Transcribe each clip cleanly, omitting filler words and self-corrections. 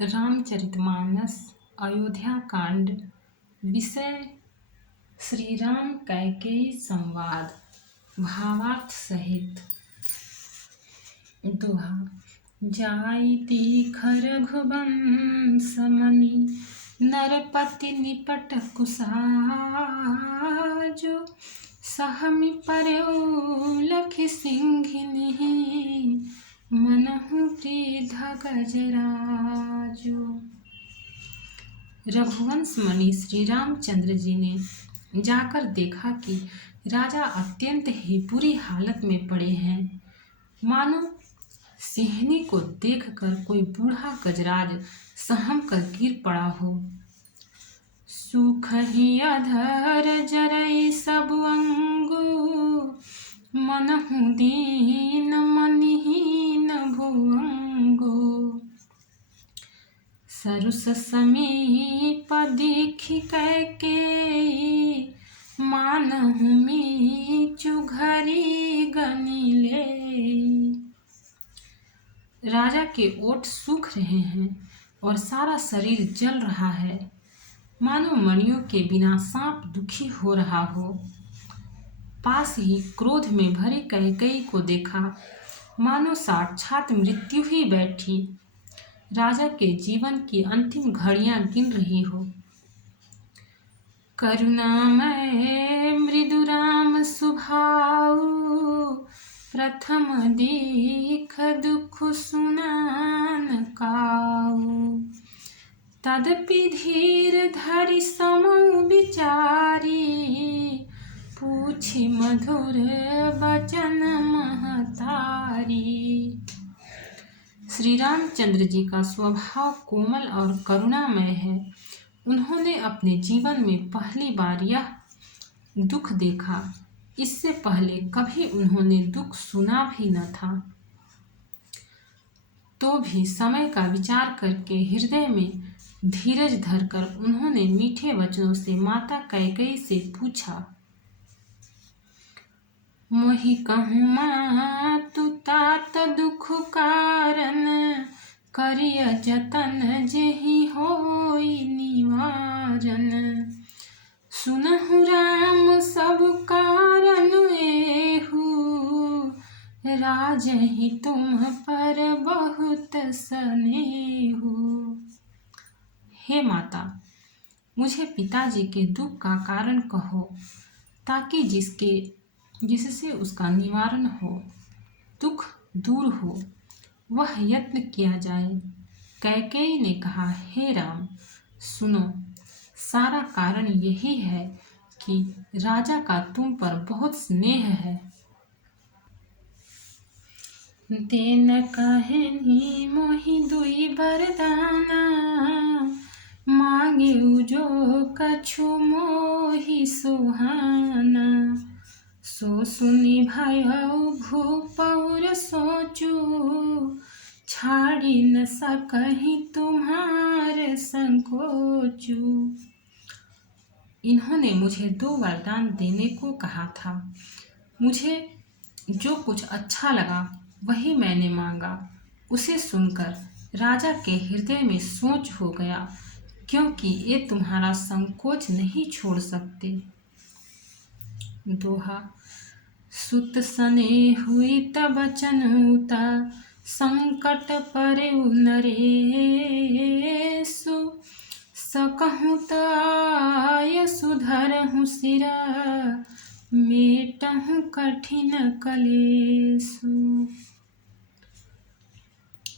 रामचरितमानस अयोध्या कांड। विषय श्री राम कैकेयी संवाद। भावार्थ सहित। दोहा। जाई दीख रघुवंश मनि नरपति निपट कुसाजो सहमि परौ लखि सिंहिनी मनहु वृद्ध गजराजो। रघुवंश मणि श्री रामचंद्र जी ने जाकर देखा कि राजा अत्यंत ही बुरी हालत में पड़े हैं, मानो सिंहनी को देखकर कोई बूढ़ा गजराज सहम कर गिर पड़ा हो। सुखहि अधर जरई सब अंगु मनहु दीन मनिहीन भुअंगु। सरुस समीप देखि कैकेयी मानहु मीचु घरी गनि लेई। राजा के ओठ सूख रहे हैं और सारा शरीर जल रहा है, मानो मणियों के बिना सांप दुखी हो रहा हो। पास ही क्रोध में भरी कैकेयी को देखा, मानो साक्षात मृत्यु ही बैठी राजा के जीवन की अंतिम घड़ियां गिन रही हो। करुणामय मृदु राम सुभाऊ प्रथम दीख दुख सुनान काऊ। तदपि धीर धरि समौ विचारी पूछि मधुर बचन महतारी। श्री रामचंद्र जी का स्वभाव कोमल और करुणामय है। उन्होंने अपने जीवन में पहली बार यह दुख देखा। इससे पहले कभी उन्होंने दुख सुना भी न था। तो भी समय का विचार करके हृदय में धीरज धरकर उन्होंने मीठे वचनों से माता कैकेयी से पूछा। मोहि कहूँ मातु तात दुख कारण करिय जतन जेहि होई निवारन। सुनहु राम सब कारण एहू राजहि तुम पर बहुत स्नेहु। हे माता, मुझे पिताजी के दुख का कारण कहो, ताकि जिससे उसका निवारण हो, दुख दूर हो, वह यत्न किया जाए। कैकेयी ने कहा, हे राम, सुनो, सारा कारण यही है कि राजा का तुम पर बहुत स्नेह है। तेन कहनी मोहि दुई वरदाना मांगे जो कछु मोहि सुहाना। सो सुनि भयउ भूपउर सोचू छाड़ी न सकहि तुम्हार संकोचू। इन्होंने मुझे 2 वरदान देने को कहा था। मुझे जो कुछ अच्छा लगा वही मैंने मांगा। उसे सुनकर राजा के हृदय में सोच हो गया, क्योंकि ये तुम्हारा संकोच नहीं छोड़ सकते। दोहा। सुत सने हुई तब बचन उता संकट परेउ नरेशु। सकहु ताय सुधरहु सिरा मेटहु कठिन कलेशु।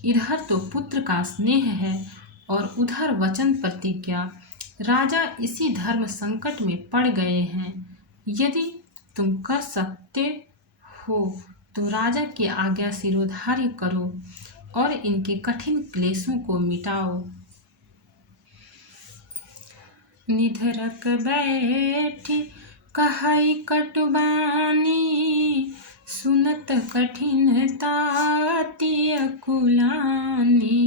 इधर तो पुत्र का स्नेह है और उधर वचन प्रतिज्ञा। राजा इसी धर्म संकट में पड़ गए हैं। यदि तुम कर सकते हो तो राजा की आज्ञा सिरोधार्य करो और इनके कठिन क्लेशों को मिटाओ। निधरक बैठी कहई कटुबानी सुनत कठिन ताति अकुलानी।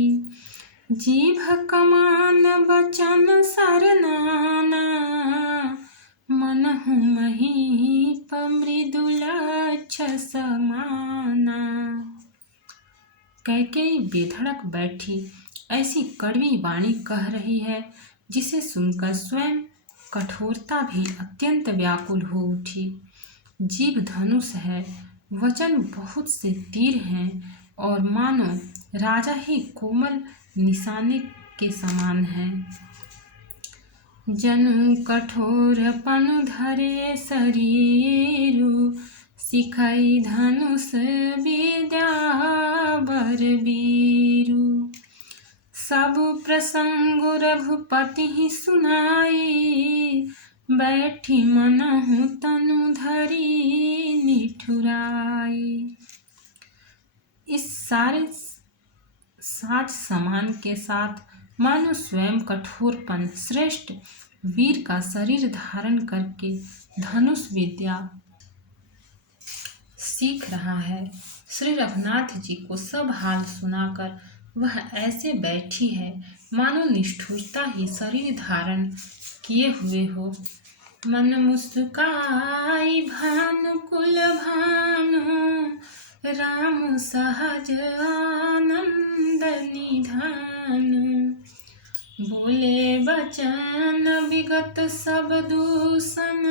जीभ कमान बचन सरनाना मनहु महीप मृदुल समाना। कैकेयी बेधड़क बैठी ऐसी कड़वी वाणी कह रही है जिसे सुनकर स्वयं कठोरता भी अत्यंत व्याकुल हो उठी। जीभ धनुष है, वचन बहुत से तीर हैं और मानो राजा ही कोमल निशाने के समान है। जनु कठोरपन धरे शरीरु, सिखई धनुष विद्या बरबीरु। सब प्रसंग रघुपति ही सुनाई, बैठी मनहु तनु धरी निठुराई। इस सारे साज समान के साथ मानो स्वयं कठोरपन श्रेष्ठ वीर का शरीर धारण करके धनुष विद्या सीख रहा है। श्री रघुनाथ जी को सब हाल सुनाकर वह ऐसे बैठी है मानो निष्ठुरता ही शरीर धारण किए हुए हो। मन मुस्काई भानुकुल भानु, राम सहज आनंद निधान। बोले बचन विगत सब दूषण,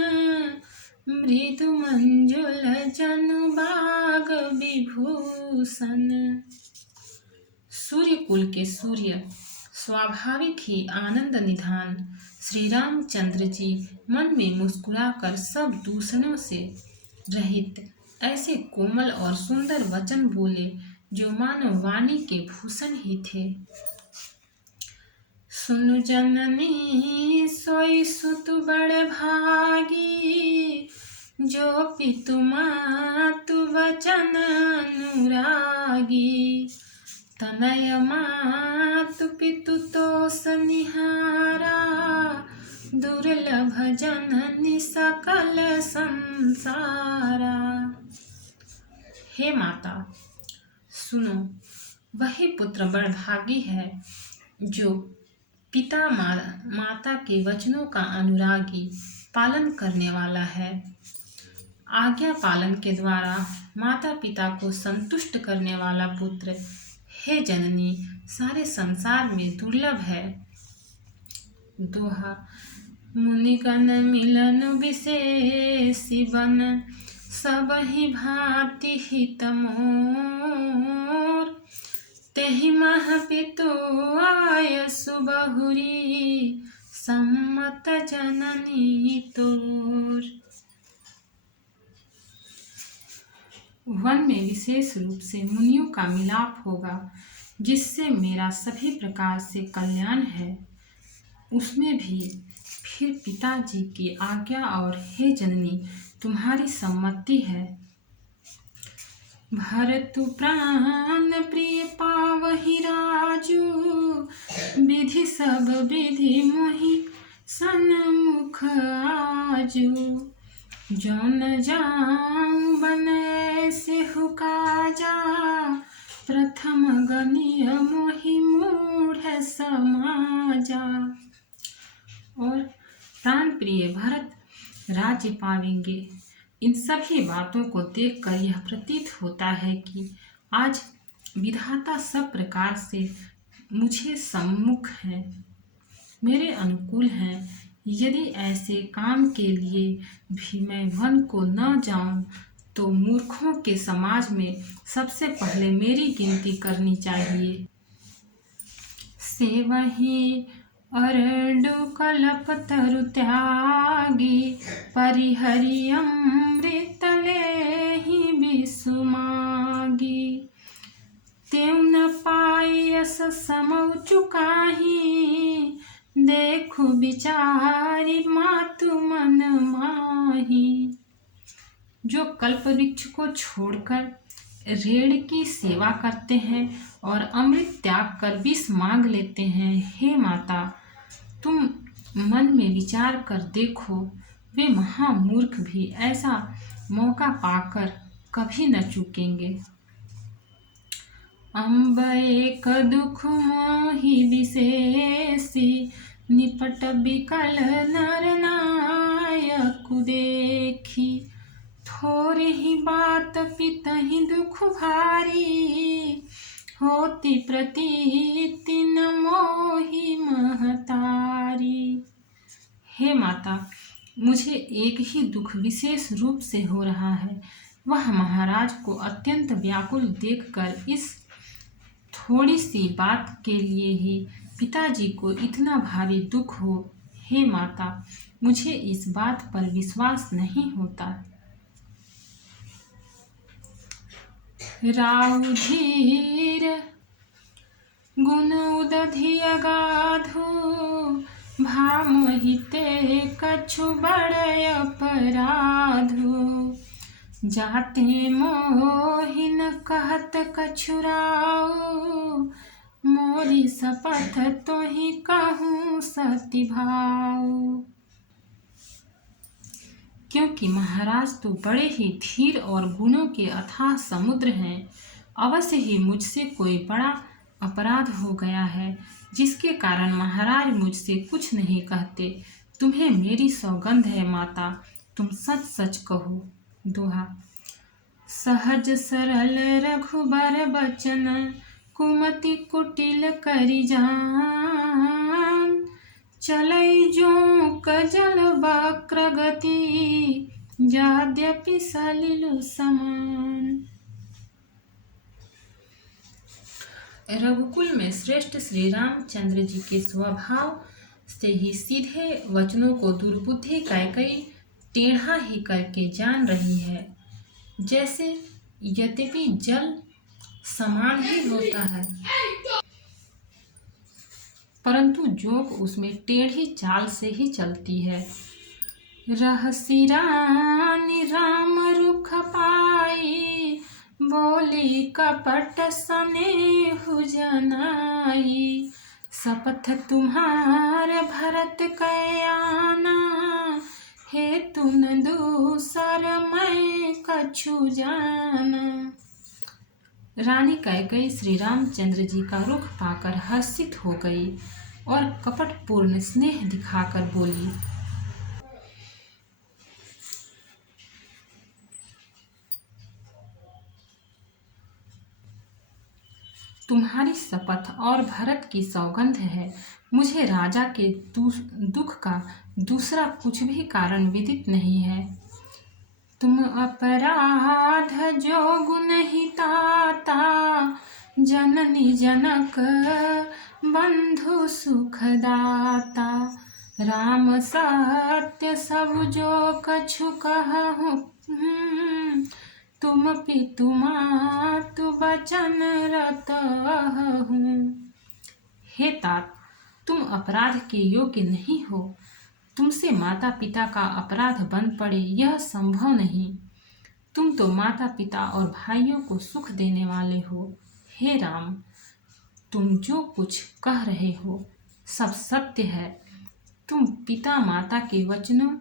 मृदु मंजुल जनु बाग विभूषण। सूर्य कुल के सूर्य स्वाभाविक ही आनंद निधान श्री रामचंद्र जी मन में मुस्कुराकर सब दूषणों से रहित ऐसे कोमल और सुंदर वचन बोले जो मानव वाणी के भूषण ही थे। सुनु जननी सोई सुत बड़ भागी, जो पितु मातु वचन अनुरागी। तनय मातु पितु तोष निहारा, दुर्लभ जननी सकल संसारा। हे माता सुनो, वही पुत्र बड़भागी है जो पिता माता के वचनों का अनुरागी पालन करने वाला है। आज्ञा पालन के द्वारा माता पिता को संतुष्ट करने वाला पुत्र हे जननी सारे संसार में दुर्लभ है। दोहा। मुनिगण मिलन विशेषी बन, सब ही भांति हित मोर। तेहि मह पितु आयसु बहुरी, सम्मत जननी तोर। वन में विशेष रूप से मुनियों का मिलाप होगा, जिससे मेरा सभी प्रकार से कल्याण है। उसमें भी फिर पिताजी की आज्ञा और हे जननी तुम्हारी सम्मति है। भरतु प्राण प्रिय पावहि राजू, विधि सब विधि मोहि सन्मुख आजू। जौन जाऊं बने से हुकाजा, प्रथम गनीय मोहि मूढ़ समाजा। और प्राण प्रिय भरत राज्य पावेंगे। इन सभी बातों को देखकर यह प्रतीत होता है कि आज विधाता सब प्रकार से मुझे सम्मुख है, मेरे अनुकूल हैं। यदि ऐसे काम के लिए भी मैं वन को न जाऊं तो मूर्खों के समाज में सबसे पहले मेरी गिनती करनी चाहिए। सेवही अरडु कलप तरु त्यागी, परिहरि अमृत लेहि विषु मागी। त्यों न पाई यस समौ चुकाही, देखु विचारी मातु मन माही। जो कल्प वृक्ष को छोड़कर रेड़ की सेवा करते हैं और अमृत त्याग कर विष मांग लेते हैं, हे माता तुम मन में विचार कर देखो, वे महामूर्ख भी ऐसा मौका पाकर कभी न चूकेंगे। अम्ब एक दुख मोहि विशेषी, निपट बिकल नर नायक देखी। थोर ही बात पितहि दुख भारी, होती प्रतीति न मोहि महतारी। हे माता, मुझे एक ही दुख विशेष रूप से हो रहा है। वह महाराज को अत्यंत व्याकुल देखकर इस थोड़ी सी बात के लिए ही पिताजी को इतना भारी दुख हो। हे माता, मुझे इस बात पर विश्वास नहीं होता। राउ धीर गुण उदधि अगाधु, भामहिते कछु बड़े अपराधु। जाते मोहिन कहत कछु राउ, मोरी शपथ तोहि कहूँ सति भाऊ। क्योंकि महाराज तो बड़े ही धीर और गुणों के अथाह समुद्र हैं, अवश्य ही मुझसे कोई बड़ा अपराध हो गया है, जिसके कारण महाराज मुझसे कुछ नहीं कहते। तुम्हें मेरी सौगंध है माता, तुम सच सच कहो। दोहा। सहज सरल रघुबर बचन, कुमति कुटिल करि जान। चलै जोंक जल वक्र गति, यद्यपि सलिल समान। रघुकुल में श्रेष्ठ श्री रामचंद्र जी के स्वभाव से ही सीधे वचनों को दुर्बुद्धि कैकई टेढ़ा ही करके जान रही है। जैसे यद्यपि जल समान ही होता है, परंतु जोक उसमें टेढ़ी चाल से ही चलती है। रहसी रानी राम रुख पाई, बोली कपट सनेहु जनाई। शपथ तुम्हार भरत कयाना, हे तुम दूसर मैं कछु जाना। रानी कैकेयी श्री रामचंद्र जी का रुख पाकर हर्षित हो गई और कपटपूर्ण स्नेह दिखाकर बोली, तुम्हारी शपथ और भरत की सौगंध है, मुझे राजा के दुख का दूसरा कुछ भी कारण विदित नहीं है। तुम अपराध जो गुणहिताता, जननी जनक बंधु सुखदाता। राम सत्य सब जो कछु कहूँ, तुम पितु मातु बचन रतहूँ। हे तात, तुम अपराध के योग्य नहीं हो। तुमसे माता पिता का अपराध बन पड़े यह संभव नहीं। तुम तो माता पिता और भाइयों को सुख देने वाले हो। हे राम, तुम जो कुछ कह रहे हो सब सत्य है। तुम पिता माता के वचनों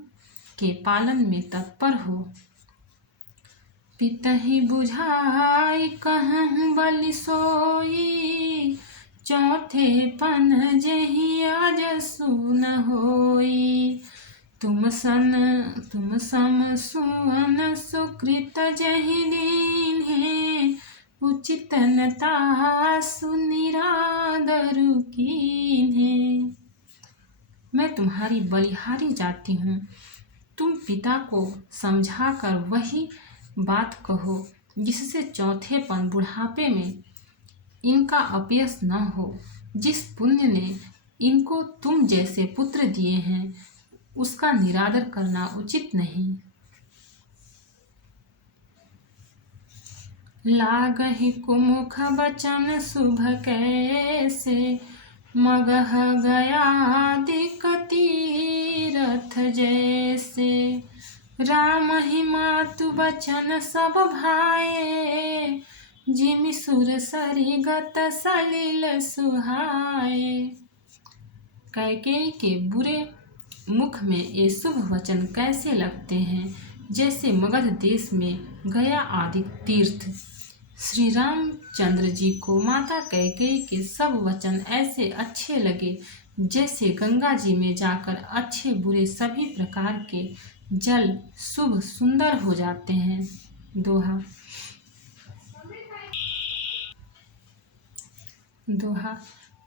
के पालन में तत्पर हो। पितहि बुझाई कहूँ बलि सोई, चौथे पन जेहि आज सुन होई। तुम सम सुअन सुकृत जहि दीन्हे, उचितनता सुनिरादरु कीन्हे। मैं तुम्हारी बलिहारी जाती हूँ। तुम पिता को समझाकर वही बात कहो जिससे चौथेपन बुढ़ापे में इनका अपयश न हो। जिस पुण्य ने इनको तुम जैसे पुत्र दिए हैं उसका निरादर करना उचित नहीं। लागहि कुमुख बचन शुभ कैसे, मगह गया दिकती रथ जैसे। राम ही मातु बचन सब भाए, जिमि सुर सरी गत सलिल सुहाए। कैकेयी के बुरे मुख में ये शुभ वचन कैसे लगते हैं, जैसे मगध देश में गया आदि तीर्थ। श्री रामचंद्र जी को माता कैकेयी के सब वचन ऐसे अच्छे लगे जैसे गंगा जी में जाकर अच्छे बुरे सभी प्रकार के जल शुभ सुंदर हो जाते हैं। दोहा। दोहा।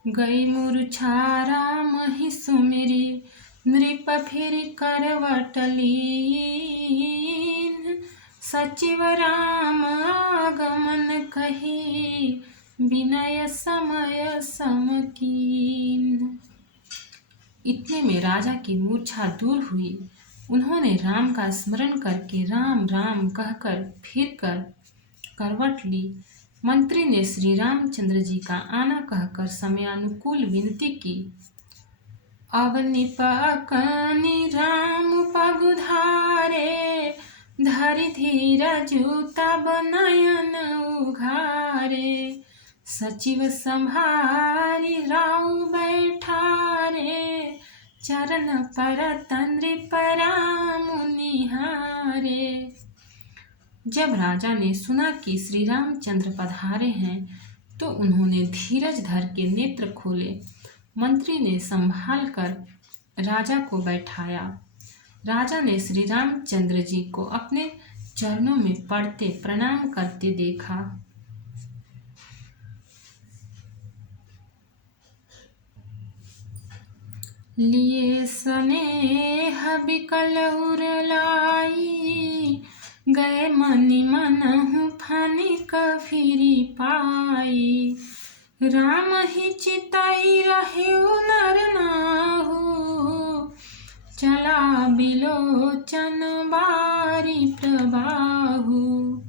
गई मूर्छा राम ही सुमिरी, नृप फिर करवट लीन। सचिव राम आगमन कही, विनय समय समकीन। इतने में राजा की मूर्छा दूर हुई। उन्होंने राम का स्मरण करके राम राम कहकर फिर कर करवट ली। मंत्री ने श्री रामचंद्र जी का आना कहकर समयानुकूल विनती की। अब निपकनि राम पगुधारे, धरि धीरज तब नयन उघारे। सचिव संभारी राउ बैठारे, चरण परत नृप राम निहारे। जब राजा ने सुना कि श्री रामचंद्र पधारे हैं तो उन्होंने धीरज धर के नेत्र खोले। मंत्री ने संभाल कर राजा को बैठाया। राजा ने श्री रामचंद्र जी को अपने चरणों में पड़ते प्रणाम करते देखा। लिए स्नेह बिकल उरलाई, गए मनि मनहु फनिक फिरि पाई। राम ही चितई रहेउ नर नाहु, चला बिलोचन बारी प्रबाहु।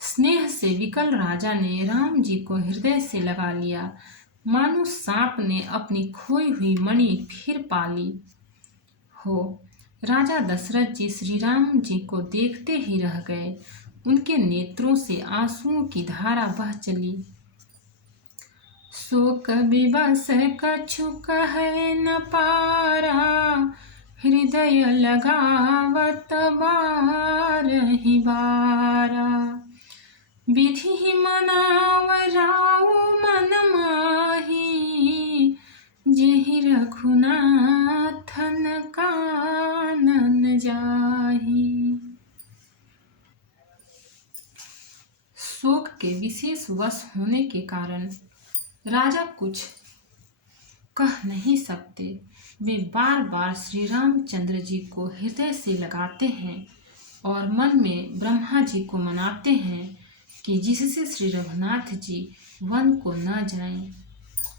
स्नेह से विकल राजा ने राम जी को हृदय से लगा लिया, मानो सांप ने अपनी खोई हुई मणि फिर पाली हो। राजा दशरथ जी श्री राम जी को देखते ही रह गए। उनके नेत्रों से आंसुओं की धारा बह चली। शोक विवश कछु कहे न पारा, हृदय लगावत बारहि बारा। विधि मनाव राउ मन माही, जेहि रघुनाथन कानन जाही। शोक के विशेष वश होने के कारण राजा कुछ कह नहीं सकते। वे बार बार श्री रामचंद्र जी को हृदय से लगाते हैं और मन में ब्रह्मा जी को मनाते हैं कि जिससे श्री रघुनाथ जी वन को न जाएं।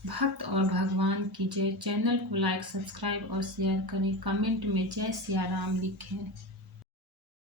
भक्त और भगवान की जय। चैनल को लाइक, सब्सक्राइब और शेयर करें। कमेंट में जय सिया राम लिखें।